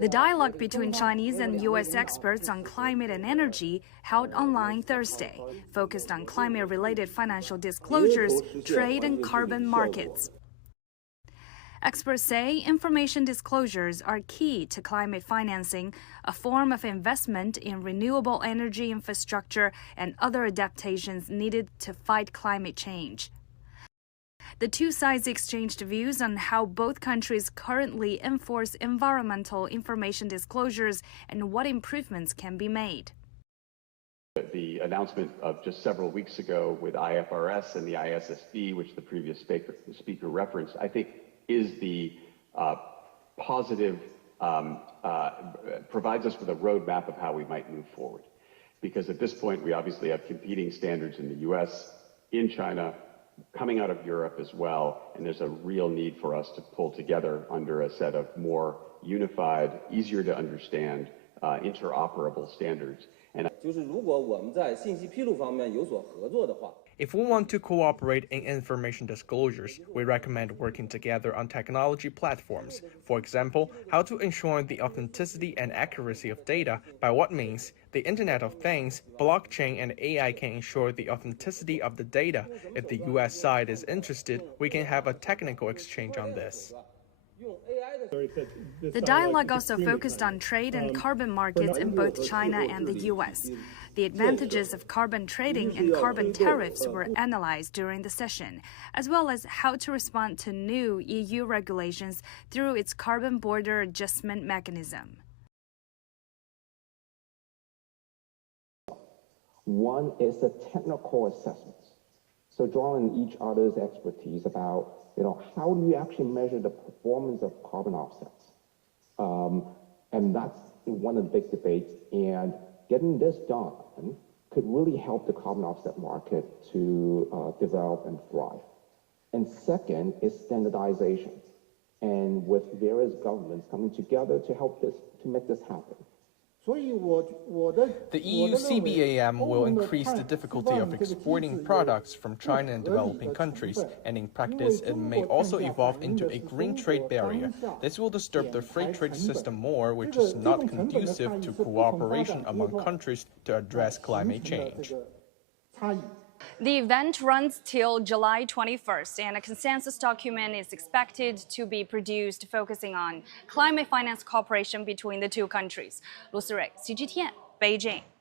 The dialogue between Chinese and U.S. experts on climate and energy, held online Thursday, focused on climate-related financial disclosures, trade, and carbon markets. Experts say information disclosures are key to climate financing, a form of investment in renewable energy infrastructure and other adaptations needed to fight climate change. The two sides exchanged views on how both countries currently enforce environmental information disclosures and what improvements can be made. The announcement of just several weeks ago with IFRS and the ISSB, which the previous speaker referenced, I think is the positive, provides us with a roadmap of how we might move forward. Because at this point, we obviously have competing standards in the US, in China, coming out of Europe as well, and there's a real need for us to pull together under a set of more unified, easier to understand, interoperable standards. And if we want to cooperate in information disclosures, we recommend working together on technology platforms. For example, how to ensure the authenticity and accuracy of data, by what means the Internet of Things, blockchain, and AI can ensure the authenticity of the data. If the US side is interested, we can have a technical exchange on this. The dialogue also focused on trade and carbon markets in both China and the U.S. The advantages of carbon trading and carbon tariffs were analyzed during the session, as well as how to respond to new EU regulations through its carbon border adjustment mechanism. One is the technical assessments. So drawing each other's expertise about, how do you actually measure the performance of carbon offsets? And that's one of the big debates. And getting this done could really help the carbon offset market to develop and thrive. And second is standardization, and with various governments coming together to make this happen. The EU CBAM will increase the difficulty of exporting products from China and developing countries, and in practice it may also evolve into a green trade barrier. This will disturb the free trade system more, which is not conducive to cooperation among countries to address climate change. The event runs till July 21st, and a consensus document is expected to be produced focusing on climate finance cooperation between the two countries. Lu Sirui, CGTN, Beijing.